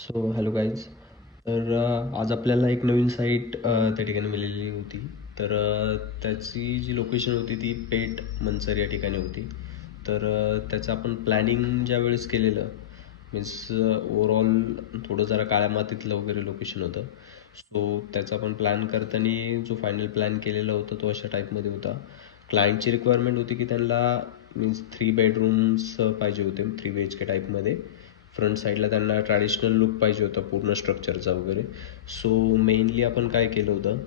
So hello guys. तर आज आपल्याला एक नवीन साईट त्या ठिकाणी मिळालेली होती. तर त्याची जी लोकेशन होती ती पेठ मंचर या ठिकाणी होती. तर त्याचं आपण प्लॅनिंग ज्यावेळेस केलेलं मीन्स ओव्हरऑल थोडं जरा काळ्या मातीतलं वगैरे लोकेशन होतं. सो त्याचा आपण प्लॅन करताना जो फायनल प्लॅन केलेला होता तो अशा टाईपमध्ये होता. क्लायंटची रिक्वायरमेंट होती की त्यांना मीन्स 3 बेडरूम्स पाहिजे होते, 3 BHK टाईपमध्ये. फ्रंट साईडला त्यांना ट्रॅडिशनल लुक पाहिजे होता पूर्ण स्ट्रक्चरचा वगैरे. सो मेनली आपण काय केलं होतं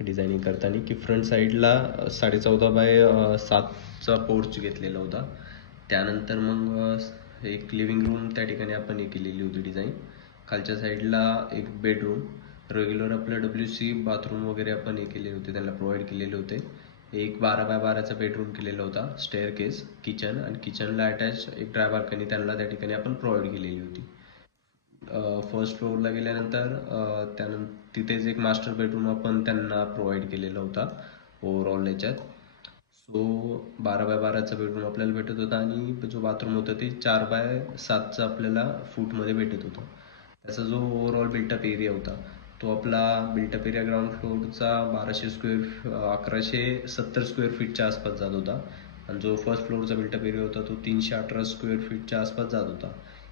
डिझायनिंग करताना की फ्रंट साईडला 14.5 बाय 7चा पोर्च घेतलेला होता. त्यानंतर मग एक लिव्हिंग रूम त्या ठिकाणी आपण हे केलेली होती डिझाईन. खालच्या साईडला एक बेडरूम, रेग्युलर आपलं WC बाथरूम वगैरे आपण हे केले होते, त्यांना प्रोव्हाइड केलेले होते. एक 12 बाय 12चा बेडरूम केलेला होता, स्टेअर केस, किचन आणि किचनला अटॅच एक ड्राय बाल्कनी त्यांना त्या ठिकाणी आपण प्रोव्हाइड केलेली होती. फर्स्ट फ्लोअरला गेल्यानंतर तिथेच एक मास्टर बेडरूम आपण त्यांना प्रोव्हाइड केलेला होता ओव्हरऑल याच्यात. सो 12 बाय 12चा बेडरूम आपल्याला भेटत होता आणि जो बाथरूम होता ते 4 बाय 7चा आपल्याला फूटमध्ये भेटत होता. त्याचा जो ओव्हरऑल बिल्टअप एरिया होता तो आपला बिल्टअप एरिया ग्राउंड फ्लोअरचा 1170 स्क्वेअर फीटच्या आसपास जात होता आणि जो फर्स्ट फ्लोअरचा बिल्टअप एरिया होता तो 318 स्क्वेअर फीटच्या आसपास जात होता.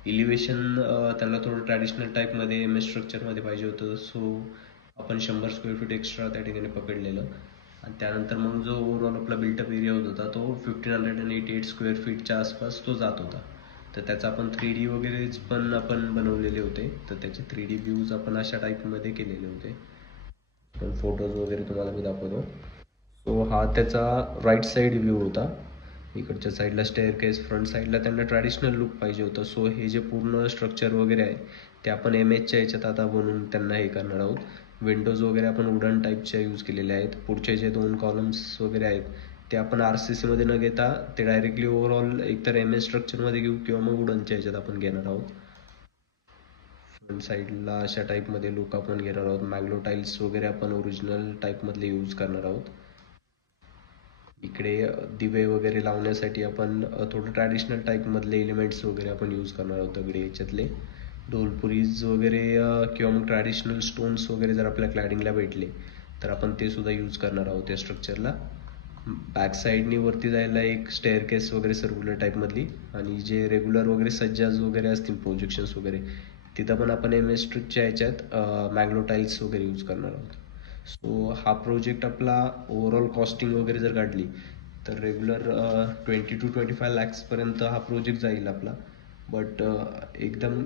इलिव्हेशन त्याला थोडं ट्रॅडिशनल टाईपमध्ये MS स्ट्रक्चरमध्ये पाहिजे होतं. सो आपण 100 स्क्वेअर फीट एक्स्ट्रा त्या ठिकाणी पकडलेलं. आणि त्यानंतर मग जो ओव्हरऑल आपला बिल्टअप एरिया होता तो 1588 स्क्वेअर फीटच्या आसपास तो जात होता. तर त्याचा आपण 3D वगैरे पण आपण बनवलेले होते. तर त्याचे 3D व्ह्यूज आपण अशा टाईपमध्ये केलेले होते. पण फोटोज वगैरे तुम्हाला मी दाखवतो. सो हा त्याचा राईट साईड व्ह्यू होता. इकडच्या साईडला स्टेअर केस, फ्रंट साईडला त्यांना ट्रॅडिशनल लुक पाहिजे होतं. सो हे जे पूर्ण स्ट्रक्चर वगैरे आहे ते आपण MHच्या याच्यात आता बनवून त्यांना हे करणार आहोत. विंडोज वगैरे आपण वुडन टाईपच्या यूज केलेल्या आहेत. पुढचे जे 2 कॉलम्स वगैरे आहेत ते आपण RCC मध्ये न घेता ते डायरेक्टली ओव्हरऑल एकतर MS स्ट्रक्चरमध्ये घेऊ किंवा मग वुडनच्या याच्यात आपण घेणार आहोत. फ्रंट साईडला अशा टाईपमध्ये लुक आपण घेणार आहोत. मॅग्लो टाईल्स वगैरे आपण ओरिजिनल टाईपमधले यूज करणार आहोत. इकडे दिवे वगैरे लावण्यासाठी आपण थोडं ट्रॅडिशनल टाईपमधले एलिमेंट्स वगैरे आपण यूज करणार आहोत. दगडी याच्यातले ढोलपुरीज वगैरे किंवा मग ट्रॅडिशनल स्टोन्स वगैरे जर आपल्या क्लॅडिंगला भेटले तर आपण ते सुद्धा यूज करणार आहोत या स्ट्रक्चरला. बॅक साईडनी वरती जायला एक स्टेअर केस वगैरे सर्क्युलर टाईपमधली आणि जे रेग्युलर वगैरे सज्जाज वगैरे असतील प्रोजेक्शन्स वगैरे तिथं पण आपण MS स्ट्रक्चरच्या याच्यात मॅग्लो टाईल्स वगैरे यूज करणार आहोत. सो हा प्रोजेक्ट आपला ओव्हरऑल कॉस्टिंग वगैरे जर काढली तर रेग्युलर 20 to 25 lakhsपर्यंत हा प्रोजेक्ट जाईल आपला. बट एकदम